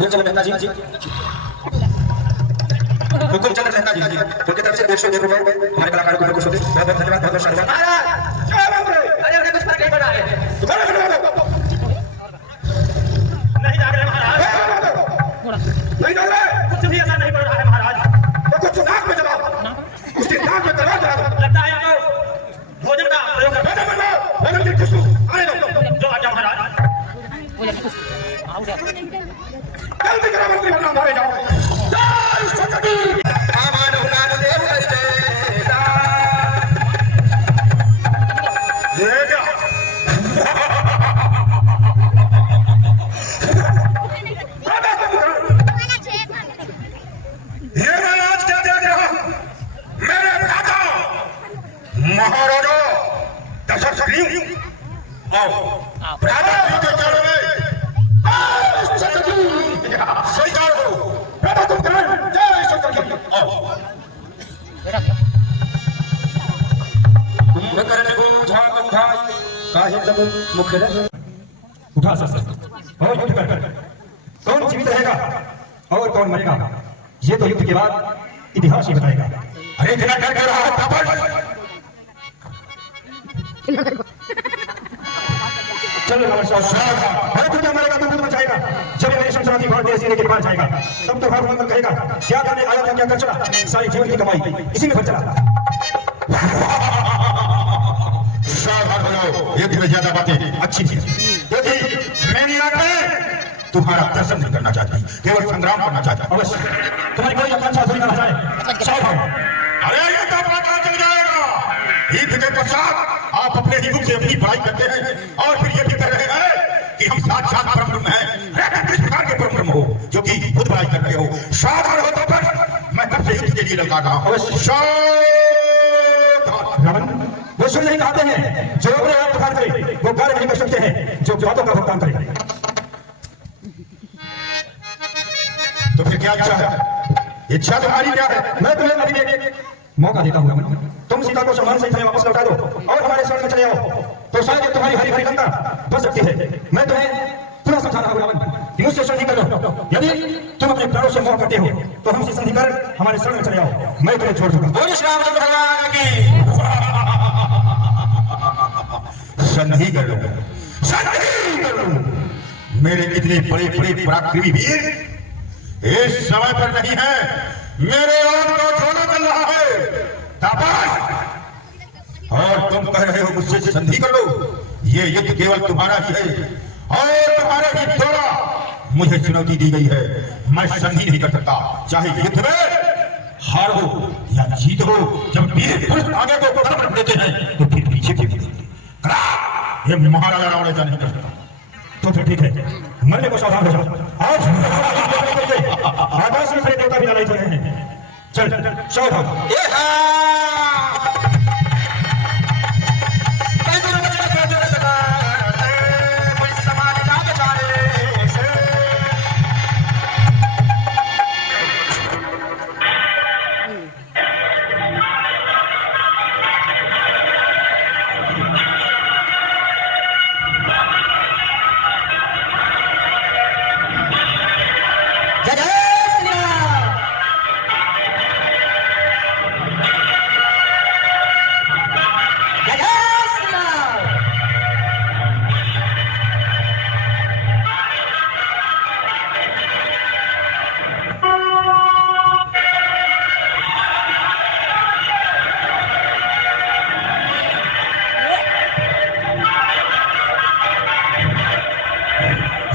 हुकुमचंद मेहता जी हुकुमचंद मेहता जी उनकी तरफ से 150 रुपए हमारे कलाकारों को खुश होते बहुत बहुत धन्यवाद बहुत बहुत शानदार। अरे अरे कुछ फर्क नहीं पड़ रहा है नहीं जा रहे महाराज नहीं जा रहे कुछ भी ऐसा नहीं पड़ रहा है महाराज तो कुछ नाक में चलाओ उसके नाक में दबा दो लगता है आपको भोजन का प्रयोग कर भोजन की खुशबू आने दो जो आ जाओ महाराज जल्दी करो मंत्री वरना मारे जाओगे जय सतगुरु आमान उलाद देव करते ये क्या ये मैं आज क्या देख रहा हूं मेरे भ्राता महाराजा दशरथ आओ भ्राता के चरण में स्वीकार करो बेटा तुम करें जय सतगुरु आओ कुंभकर्ण को उठा काहे जब मुख रहे उठा सर और युद्ध कर कौन जीवित रहेगा और कौन मरेगा ये तो युद्ध के बाद इतिहास ही बताएगा। अरे तेरा डर क्यों रहा है पापड़ चलो अरे तू क्या मरेगा तू खुद बचाएगा जब मेरी शमशानी भाग तेरे सीने के पार जाएगा तब तो भगवान मंगल कहेगा क्या करने आया था क्या कर चला सारी जीवन की कमाई इसी में खर्च चला। सावधान हो जाओ युद्ध में ज्यादा बातें अच्छी थी क्योंकि मैंने आकर तुम्हारा दर्शन नहीं करना चाहती केवल संग्राम करना चाहती अवश्य तुम्हारी कोई आकांक्षा पूरी करना चाहे सावधान। अरे ये तो पता चल जाएगा युद्ध के पश्चात आप अपने ही रूप से अपनी बड़ाई करते हैं और फिर ये भी कह रहे हैं कि हम साक्षात परम ब्रह्म हैं किस प्रकार के परम ब्रह्म हो जो कि खुद बड़ाई कर रहे हो सावधान हो तो पर मैं तब से युद्ध के लिए ललकार रहा हूं। रावण वो सुन नहीं कहते हैं जो अपने आप प्रदान करे वो कार्य नहीं कर सकते हैं जो बातों का भुगतान करे। तो फिर क्या इच्छा है इच्छा तुम्हारी क्या है मैं तुम्हें अभी मौका देता हूं रावण तुम सीता को सम्मान सहित वापस लौटा दो और हमारे शरण में चले आओ तो शायद तुम्हारी हरी हरी गंगा बच सकती है। मैं तुम्हें पुनः समझा रहा हूं रावण कि मुझसे संधि कर लो यदि तुम अपने प्राणों से मोह करते हो तो हमसे संधि कर हमारे शरण में चले आओ मैं तुम्हें छोड़ दूंगा। बोलिए श्री रामचंद्र भगवान की संधि कर लो मेरे इतने बड़े बड़े पराक्रमी वीर इस समय पर नहीं है मेरे और को छोड़ो चल रहा है और तुम कह रहे हो मुझसे संधि कर लो ये युद्ध केवल तुम्हारा ही है और तुम्हारा ही द्वारा मुझे चुनौती दी गई है मैं संधि नहीं कर सकता चाहे युद्ध में हार हो या जीत हो जब वीर पुरुष आगे को पकड़ देते हैं तो फिर पीछे क्यों ये महाराजा रावण ऐसा नहीं कर सकता। तो फिर ठीक है मरने को सावधान हो जाओ आज आकाश में से देवता भी लड़ाई कर रहे हैं चल सावधान।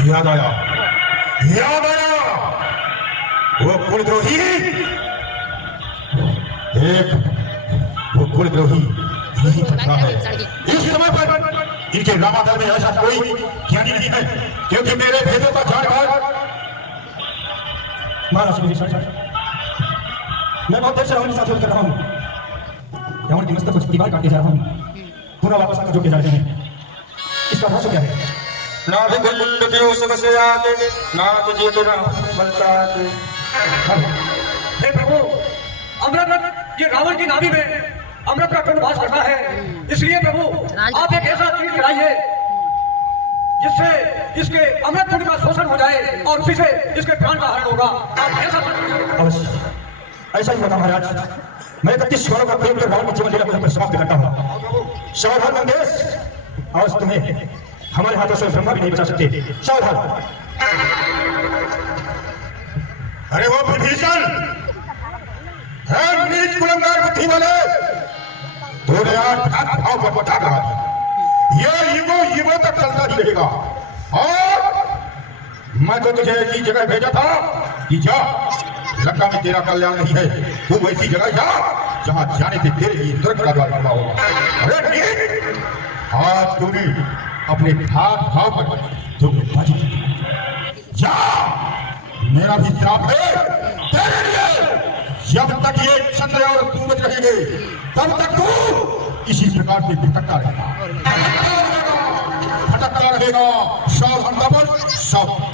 याद आया याद आया वो कुलद्रोही, एक वो कुलद्रोही यही करता है। इस समय पर इनके रामादल में ऐसा कोई ज्ञानी नहीं है, क्योंकि मेरे भेदों का जानकार महाराज मैं बहुत देर से रावण के साथ युद्ध कर रहा हूँ। रावण की मस्तक को दीवार काटते जा रहा हूँ, पुनः वापस आकर जोड़ते जा रहे हैं। इसका रहस्य क्या है? नाथ कुंड के उसक से आके नाथ जीत बलताते। हे प्रभु, अमृत ये रावण की नाभि में अमृत का कण वास करता है, इसलिए प्रभु आप एक ऐसा चीज चढ़ाइए जिससे इसके अमृत कुंड का शोषण हो जाए और उसी से इसके प्राण का हरण होगा। आप ऐसा अवश्य ऐसा ही होगा महाराज। मैं 31 स्वरों का प्रयोग कर रावण की जीवन लीला को समाप्त करता हूँ। सावधान मंगेश, आज तुम्हें हमारे हाथों से ब्रह्मा भी नहीं बचा सकते। सावधान। अरे वो विभीषण है नीच कुलंगार बुद्धि वाले, थोड़े आज भाव पर बता रहा है। ये युगों तक चलता ही रहेगा। और मैं तो तुझे ऐसी जगह भेजा था कि जा, लंका में तेरा कल्याण नहीं है, तू वैसी जगह जा जहां जाने से तेरे लिए स्वर्ग का द्वार खुला होगा। अरे आज तूने अपने भाव पर धोखेबाजी की। जा, मेरा भी श्राप है तेरे लिए, जब तक ये चंद्र और सूरज रहेंगे तब तक तू इसी प्रकार से भटकता रहेगा, भटकता रहेगा। सावधान बाबा, सावधान।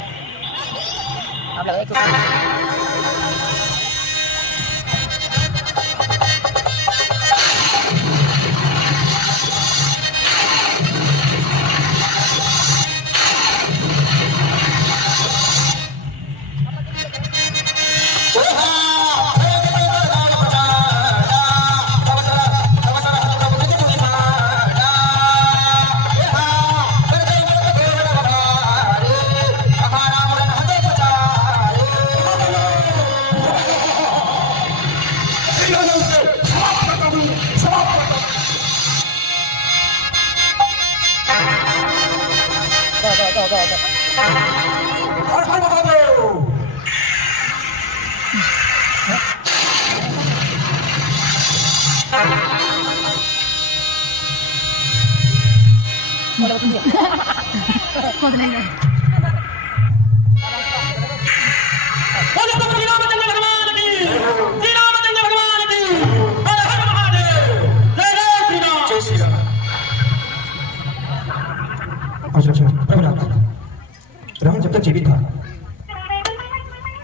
रावण जब तक जीवित था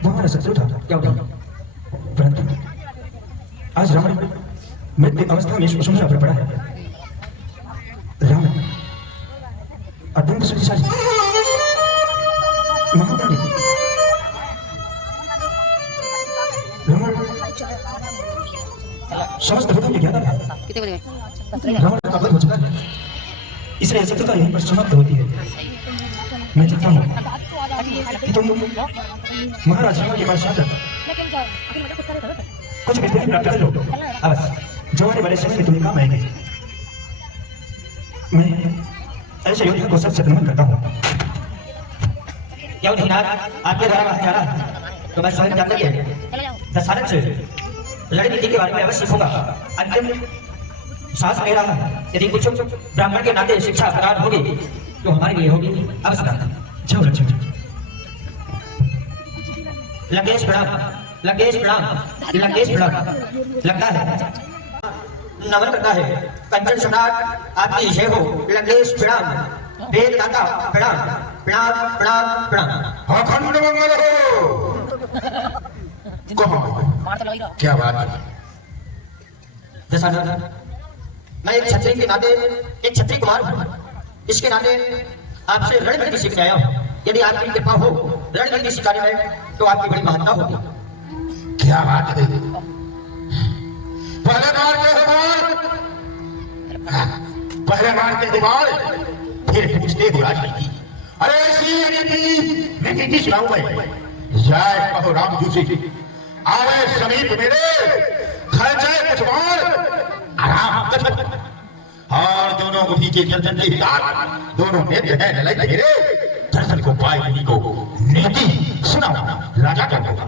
वो हमारा शत्रु था, क्या होता? परंतु आज रावण मृत्यु अवस्था में वसुंधरा पर पड़ा है। रावण अत्यंत शक्तिशाली महाबली, रावण समस्त भूतों के ज्ञाता है। रावण का वध हो चुका है, इसलिए शत्रुता यहीं पर समाप्त होती है। मैं चाहता हूँ कि तुम महाराज रावण के पास जाकर कुछ विद्या प्राप्त कर लो, अवश्य जो आने वाले समय में तुम्हें काम आएंगे। मैं ऐसे योद्धा को सबसे नमन करता हूँ। क्यों धीनाथ, आपके द्वारा कहा जा रहा है तो मैं स्वयं जाकर के दशरथ से रणनीति के बारे में अवश्य होगा। अंतिम सांस ले रहा है, यदि कुछ ब्राह्मण के नाते शिक्षा प्रदान होगी तो हमारे लिए होगी अवश्य। जाओ रक्षा। लंकेश प्रणाम, लंकेश प्रणाम, लंकेश प्रणाम। लगता है नमन करता है। कंचन सम्राट आपकी जय हो। लंकेश प्रणाम, वेद दाता प्रणाम, प्रणाम प्रणाम प्रणाम। अखंड मंगल हो। कहो क्या बात है? दशरथ, मैं एक क्षत्रिय के नाते, एक क्षत्रिय कुमार हूँ, इसके नाते आपसे रणनीति सीखने आया हूँ। यदि आपकी कृपा हो रणनीति सिखाने में तो आपकी बड़ी महत्ता होगी। क्या बात है? पहले मार के दीवार, फिर पूछते हो राजनीति। अरे ऐसी रणनीति सुनाऊं मैं? जाए कहो रामजू से आवे समीप मेरे, खर्चे कुछ मार आराम कर। और दोनों बुद्धि के जल के साथ दोनों नेत्र है नलाई तेरे, दर्शन को पाए को नीति राजा कौन होगा?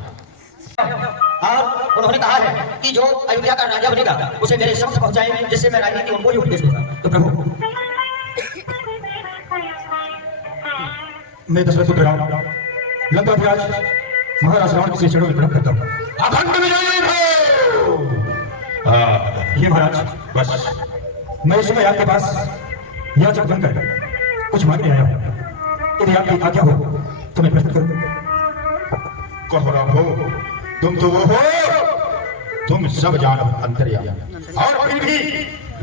और उन्होंने कहा है कि जो अयोध्या का राजा बनेगा उसे मेरे समक्ष पहुंचाएं, जिससे मैं राजनीति उनको ही उपदेश दूंगा। तो प्रभु मैं दशरथ पुत्र राम लंकाधिराज महाराज रावण के चरणों में प्रणाम करता हूँ। अखंड विजयी भव। ये महाराज, बस मैं इस समय आपके पास याचक बनकर कुछ मांगने आया हूँ। यदि आपकी आज्ञा हो तो मैं प्रस्तुत करूँ। कहो रहो, तुम तो वो हो, तुम सब जानो अंतर्यामी, और फिर भी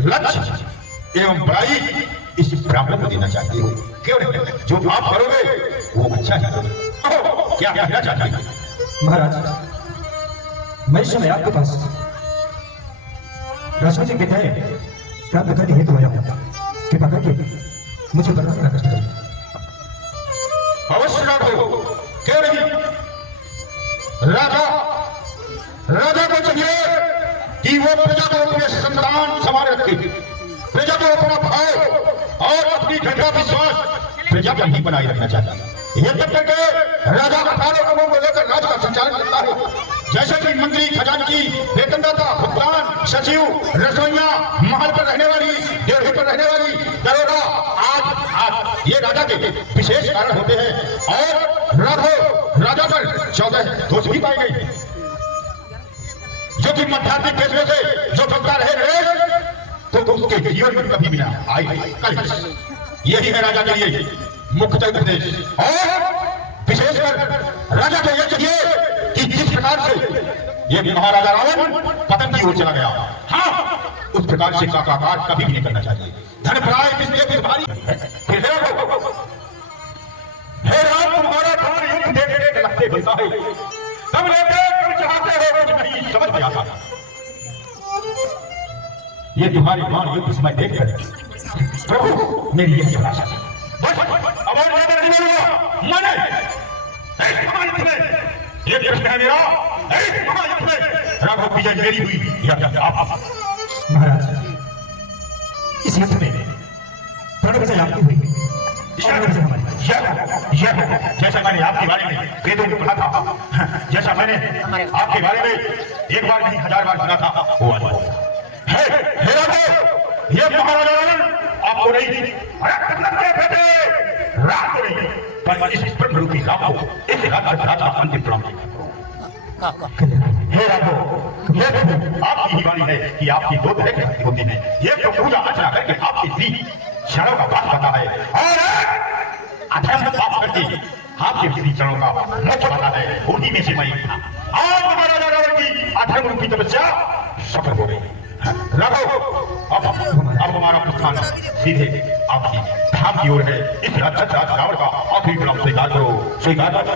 लक्ष्य एवं बड़ाई इस ब्राह्मण को देना चाहते हो। क्यों नहीं? जो आप करोगे वो अच्छा ही करोगे। कहो, क्या कहना चाहते हो? महाराज, मैं इस समय आपके पास राजनीतिक विद्याएं प्राप्त करने हेतु आया हूँ। कृपा करके मुझे बर्दाश्त कष्ट करें। अवश्य रखो, क्यों नहीं? राजा को चाहिए कि वो प्रजा को अपने संतान समान रखे, प्रजा को अपना भाव और अपनी घटा विश्वास प्रजा पर ही बनाए रखना चाहता है। ये तब तक राजा 18 लोगों को लेकर राज्य का संचालन करता है, जैसे कि मंत्री, खजांची, वेतनदाता, भुगतान, सचिव, रसोइया, महल पर रहने वाली, डेढ़ी पर रहने वाली, दरोगा, आज ये राजा के विशेष कारण होते हैं। और राजा पर 14 दोष भी पाए गए, जो कि मध्यात्मिक फैसलों से जो चलता रहे तो उसके जीवन में कभी भी ना आए कल। यही है राजा के लिए मुख्य उपदेश। और विशेषकर राजा को यह चाहिए कि जिस प्रकार से ये महाराजा रावण पतन की ओर चला गया, हाँ, उस प्रकार से काकाकार कभी भी नहीं करना चाहिए। धन प्राय किसलिए भारी फिर हे राम, तुम्हारा धन युद्ध देख देख लगते बनता है, तब लेते तुम चाहते हो कुछ नहीं समझ में आता। ये तुम्हारे मान युद्ध समय देखकर प्रभु मेरी यही अभिलाषा है। बस अब और ज्यादा नहीं बोलूंगा। माने महायुद्ध में ये प्रश्न है मेरा, महायुद्ध में राघव विजय मेरी हुई या आप? महाराज, इस युद्ध में प्रणव विजय आपकी हुई, जैसा मैंने आपके बारे में वेदों में पढ़ा था, जैसा मैंने आपके बारे में एक बार नहीं 1000 बार सुना था, वो आज है। ये महाराजा रावण आपको नहीं, रात को नहीं, पर इस ब्रह्म रूपी राम को, इस राज का अंतिम प्रणाम। हे राघव, ये आपकी ही वाणी है कि आपकी 2 तरह की भक्ति होती है। ये तो पूजा अर्चना करके आपकी श्री चरणों का पाठ करता है, और अधर्म पाप करके आपके श्री चरणों का मोक्ष पाता है। उन्हीं में से मैं एक था। आज महाराजा रावण की अधर्म रूपी तपस्या सफल हो गई। राघव, अब हमारा प्रस्थान सीधे आपकी धाम की ओर है। इस राक्षस रावण का आखिरी प्रणाम स्वीकार करो, स्वीकार करो।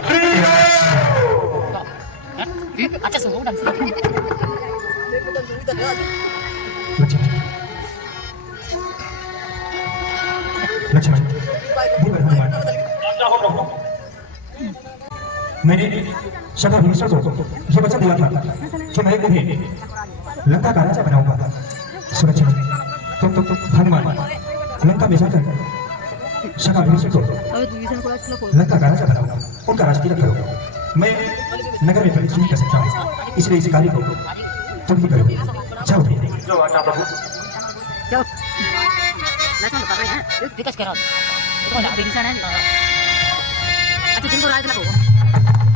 अच्छा सुनो ढंग से। लक्ष्मण, मैंने सभा भीष्म को यह वचन दिया था कि मैं उन्हें लंका का राजा बनाऊंगा। सुरक्षा तुम हनुमान लंका में जाकर सभा भीष्म को लंका का राजा बनाऊंगा, उनका राज तिलक करो। मैं नगर में प्रवेश नहीं कर सकता हूँ, इसलिए इस कार्य को तुम ही करो। जाओ जो आज्ञा प्रभु। जाओ लक्ष्मण कर रहे हैं विकास करो तो ना बिगिसन है। अच्छा जिनको राज लगो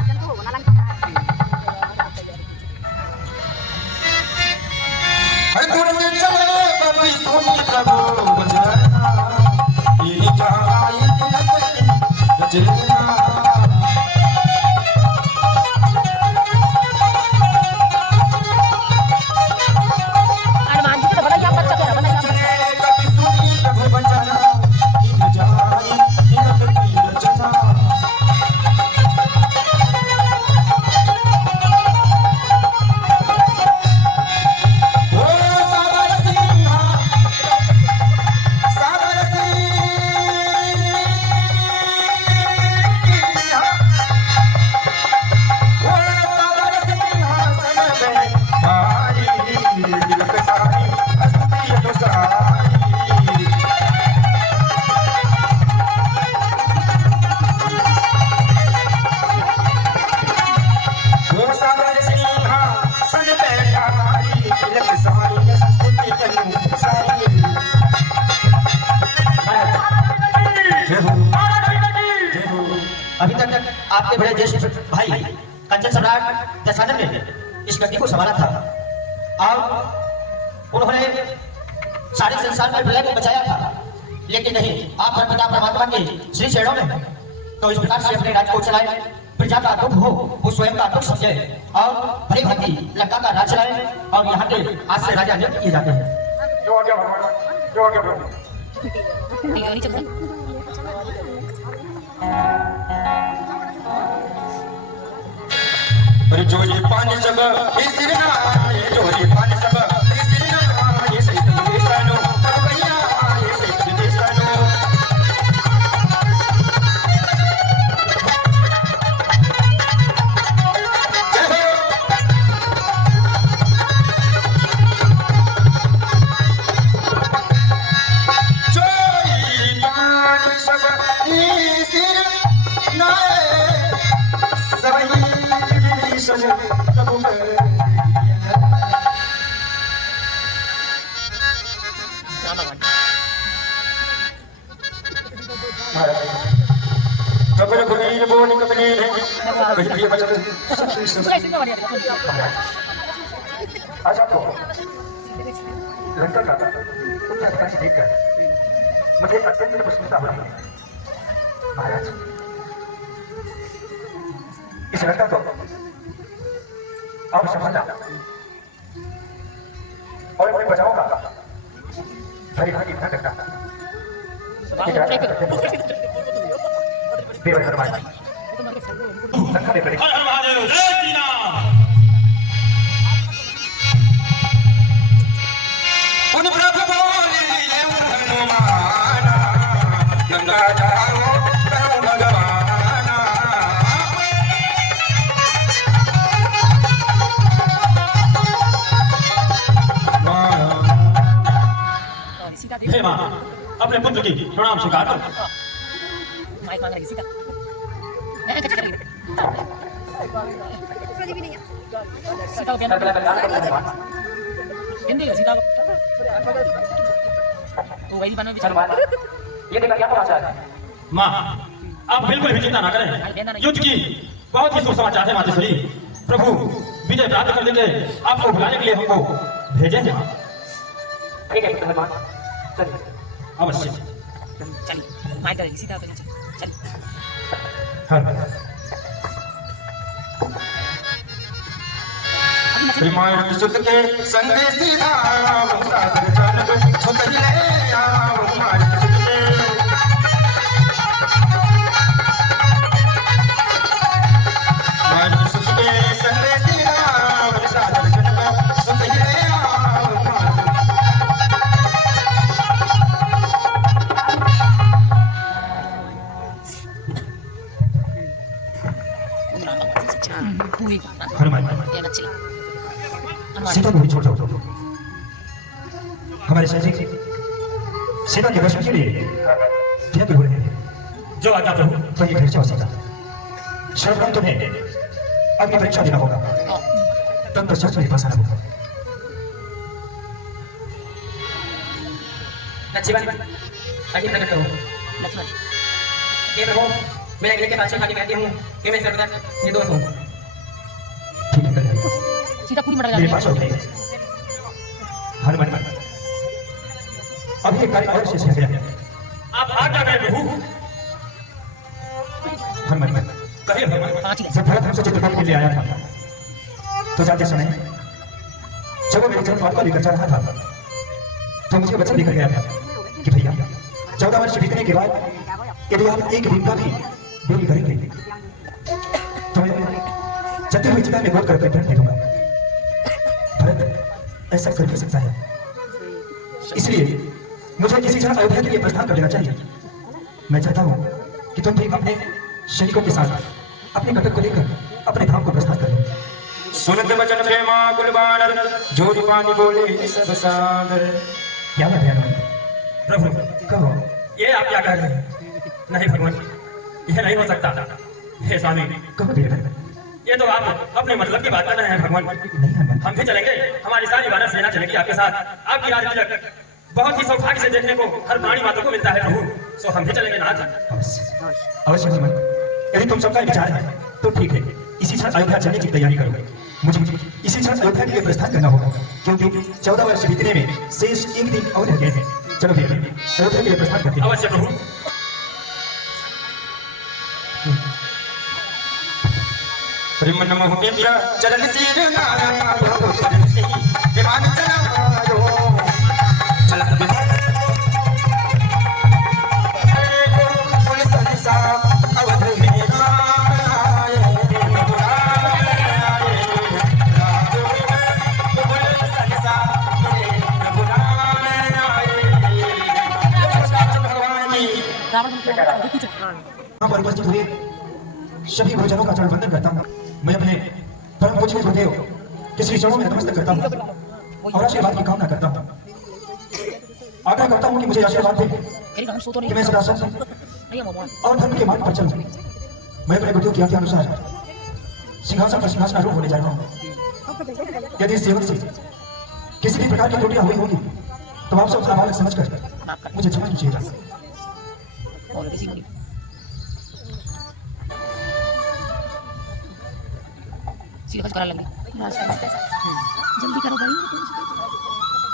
जिनको ना लंका हर दूर में चले कभी सुन प्रभु बजना ये जाए बजना आपके बड़े ज्येष्ठ भाई कंचन सम्राट दशानन ने इस गद्दी को संभाला था और उन्होंने सारे संसार में प्रलय को बचाया था, लेकिन नहीं, आप पिता परमात्मा के श्री चरणों में तो इस प्रकार से अपने राज्य को चलाए, प्रजा का दुख हो वो स्वयं का दुख समझे और भली भांति लंका का राज चलाए और यहाँ के आज से राजा नियुक्त किए जाते हैं। जो आ गया भगवान, जो आ गया प्रभु। नीचे बोल अरे जो ये पानी सब इस ना, ये जो ये पानी सब इस ना, ये सही देशानो भैया, ये सही देशानो। जो ये पानी सब इस ना, सही सजे प्रभु कबर गुरीर बोल कबीर है भैया बचन सच्ची सुन। आज आपको लंका का उत्तराधिकारी देखकर मुझे अत्यंत प्रसन्नता हो रही है महाराज। इस लंका को और संभालना और अपने बचाओ का भरी भारी इतना करना देवर हनुमान लंका में पड़े उन प्रभु बोले हनुमान गंगा जाओ करो भगवान। हे माँ, अपने पुत्र की प्रणाम स्वीकार करो। माइक मांग रही सीता मैं कैसे करेंगे सीता को कहना हिंदी सीता को तो वही बनो भी ये देखा क्या समाचार है? माँ, आप बिल्कुल भी चिंता ना करें। युद्ध की बहुत ही शुभ समाचार है मातेश्वरी। प्रभु विजय प्राप्त कर देंगे, आपको बुलाने के लिए हमको भेजे हैं माँ। ठीक है पुत्र हनुमान, चलिए अवश्य। चलिए माइक करेगी सीता को नीचे चलिए। प्रेमाय सुत के संग सीधा सागर जन सुत ले आओ माय सुत के। माय सुत के संग सीधा सागर जन सुत ले आओ माय। पूरी हनुमान ये अच्छी सीता को भी छोड़ दो। हमारे सैनिक सीता के दर्शन के लिए क्या हो रहे हैं? जो आज्ञा प्रभु। तो ये फिर से सीता सर्वप्रथम तुम्हें अग्नि परीक्षा देना होगा, तब तो सच में पास आना होगा। लक्ष्मण आगे प्रकट करो। लक्ष्मण ये प्रभु, मैं अग्नि के साक्षी खाली कहती हूँ कि मैं सर्वदा निर्दोष हूँ। ठीक है कर सीता पूरी मर मेरे जाती पास है होते हनुमान अभी एक कार्य और शेष रह गया है। आप आज्ञा करें प्रभु। हनुमान कहिए भगवान। पांच ही जब भरत हमसे चित्रकूट के लिए आया था तो जाते समय जब वो मेरे जन्म द्वार को लेकर जा रहा था तो मुझे वचन लेकर गया था कि भैया 14 वर्ष बीतने के बाद यदि आप एक दिन का भी देरी करेंगे तो मैं जलती हुई चिता में गोद कर प्राण दे दूंगा। भरत ऐसा कर भी सकता है, इसलिए मुझे किसी क्षण अयोध्या के लिए प्रस्थान कर देना चाहिए। मैं चाहता हूँ कि तुम भी अपने सैनिकों के साथ अपने घटक को लेकर अपने धाम को प्रस्थान करो। सुनत वचन प्रेमा कुलबानर जोड़ी पानी बोले सब सागर। क्या बात है हनुमान? प्रभु कहो। ये आप क्या कह रहे हैं? नहीं भगवान, यह नहीं हो सकता। हे स्वामी, कहो देवता। ये तो आप अपने मतलब की बात कर रहे हैं भगवान। नहीं हनुमान, हम भी चलेंगे, हमारी सारी वानर सेना चलेगी आपके साथ। आपकी राज तिलक बहुत ही सौभाग्य से देखने को हर प्राणी माता को मिलता है प्रभु, सो हम भी चलेंगे नाथ। अवश्य अवश्य हनुमान, यदि तुम सबका विचार है तो ठीक है, इसी क्षण अयोध्या चलने की तैयारी करो। मुझे इसी क्षण अयोध्या के लिए प्रस्थान करना होगा, क्योंकि 14 वर्ष बीतने में शेष एक दिन और रह गए हैं। चलो फिर अयोध्या के लिए प्रस्थान करते हैं। अवश्य प्रभु। प्रेम नमः प्रिय चरण सिर नारायो चरण से विमान चलायो चलत विमान पुलिस हंसा अवध में आए पुलिस हंसा यहाँ पर उपस्थित हुए सभी गुरुजनों का चरण वंदन करता हूँ। मैं अपने परम पूज्य गुरुदेव के श्री चरणों में नमस्कार करता हूँ और आशीर्वाद की कामना करता हूँ। आग्रह करता हूँ कि मुझे आशीर्वाद दें कि मैं सदा सत्य और धर्म के मार्ग पर चलूं। मैं अपने गुरुदेव की आज्ञा अनुसार सिंहासन पर सिंहासनारूढ़ होने जा रहा हूँ। यदि इस सेवक से किसी भी प्रकार की त्रुटियां हुई होगी तो आप सब अपना बालक समझकर मुझे क्षमा कीजिएगा। सीधा करा लेंगे जल्दी करो भाई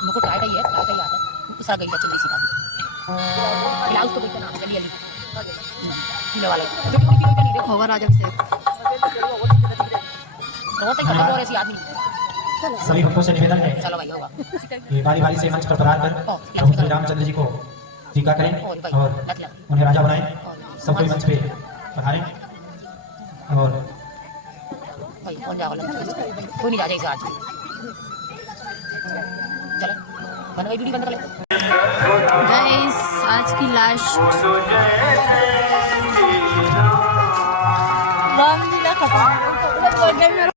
उनको ट्राई का ही है ट्राई का ही आता है कुछ आ गई है जल्दी सीधा ब्लाउज तो कोई ना जल्दी जल्दी पीने वाले जो कोई नहीं देखो होगा राजा से रोते कर और ऐसी आदमी सभी भक्तों से निवेदन है चलो भाई होगा कि बारी बारी से मंच पर प्रहार कर प्रभु श्री रामचंद्र जी को टीका करें और उन्हें राजा बनाएं। सब कोई मंच पे पधारें और भाई कौन जाओगे कोई नहीं जाएगा इसे आज चलो बंद भाई वीडियो बंद कर ले गाइस आज की लास्ट राम लीला खत्म